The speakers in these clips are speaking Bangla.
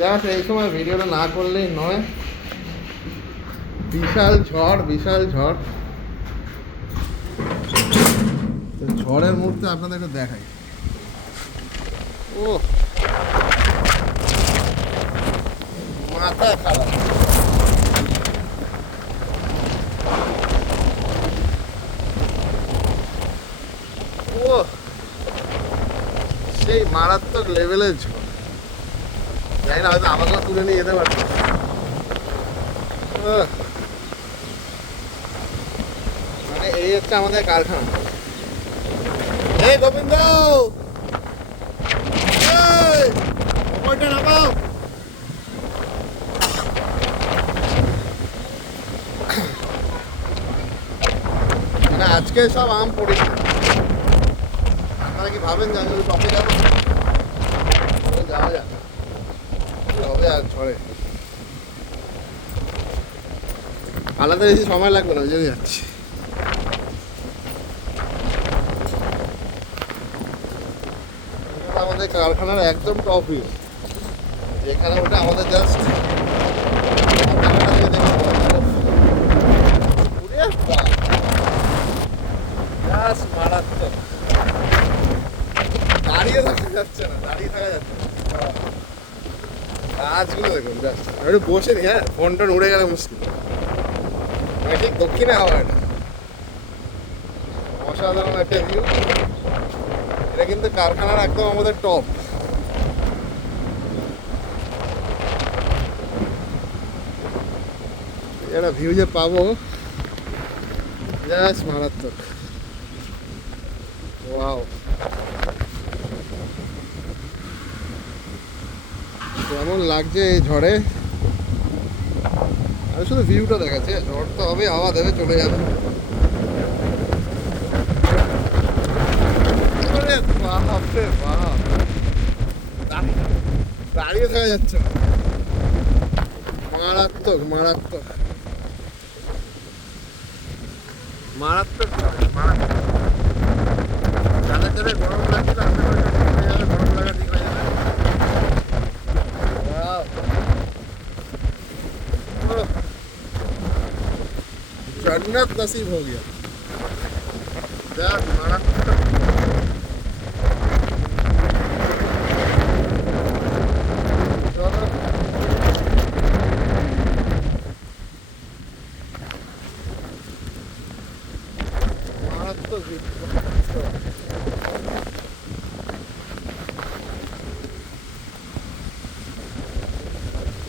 জাস্ট এই সময় ভিডিওটা না করলেই নয়। বিশাল ঝড়, বিশাল ঝড়। ঝড়ের মুহূর্তে আপনাদেরকে দেখাই। ও মাথা খারাপ। ও সেই মারাত্মক লেভেলের ঝড়। জানি না, হয়তো আমাকেও তুলে নিয়ে যেতে পারবে। মানে এই হচ্ছে আমাদের কারখানা। এই গোবিন্দ, নামাও। মানে আজকে সব আম পড়েছে। আপনারা কি ভাবেন যে আমি ওই টপে যাবো? যাওয়া যাক, হবে আর ঝড়ে আলাদা বেশি সময় লাগবে না, ওই জন্য যাচ্ছি। আমাদের কারখানার একদম টপ ভিউ, যেখানে ওটা আমাদের জাস্ট মারাত্মক। দাঁড়িয়ে থাকা যাচ্ছে না, দাঁড়িয়ে থাকা যাচ্ছে না। গাছগুলো দেখুন জাস্ট, একটু বসে নি। হ্যাঁ, ফোন টোন উড়ে গেলে মুশকিল। ঠিক দক্ষিণে হাওয়া, এটা অসাধারণ একটা ভিউ। এটা কিন্তু কারখানার একদম আমাদের টপ। একটা ভিউ যে পাবো, জাস্ট মারাত্মক। ওয়াও, কেমন লাগছে এই ঝড়ে। আমি শুধু ভিউটা দেখাচ্ছি, ঝড় তো হবে, হাওয়া দেবে, চলে যাবে। দাঁড়িয়ে থাকা যাচ্ছে না, মারাত্মক মারাত্মক মারাত্মক মারাত্মক। যাদের যাদের গরম লাগছিল, গরম লাগা ঠিক হয়ে যাবে। जन्नत नसीब हो गया।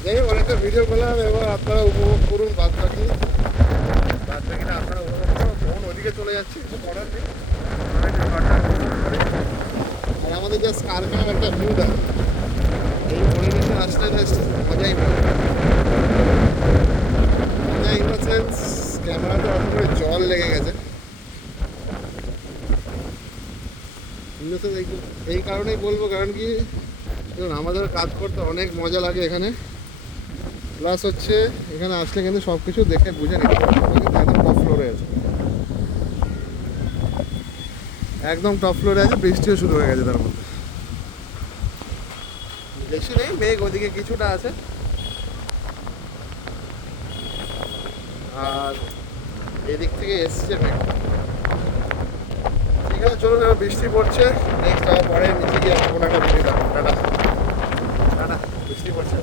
যাই হোক, অনেকটা ভিডিও করলাম, এবার আপনারা উপভোগ করুন। বাদবাকিটা আপনারা উপভোগ করুন। ফোন ওদিকে চলে যাচ্ছে, কিছু করার নেই। আর আমাদের জাস্ট কারখানার একটা ভিউ দেখো, এই পরিবেশে আসলে জাস্ট মজাই পাবে। মজা ইন দ্য সেন্স, ক্যামেরাতে অত করে জল লেগে গেছে। এই কারণেই বলবো, কারণ কি আমাদের কাজ করতে অনেক মজা লাগে এখানে। প্লাস হচ্ছে এখানে আসলে কিন্তু সব কিছু দেখে বুঝে নিতে পারবে। কিন্তু একদম টপ ফ্লোরে আছে, একদম টপ ফ্লোরে আছে। বৃষ্টিও শুরু হয়ে গেছে, তার মধ্যে বেশি নেই, মেঘ ওদিকে কিছুটা আছে। আর এদিক থেকে এসছে মেঘ। ঠিক আছে, চলুন, এবার বৃষ্টি পড়ছে। নেক্সট আবার পরে নিচে গিয়ে কোনো একটা ভিডিও দেখো। টাটা টাটা, বৃষ্টি পড়ছে।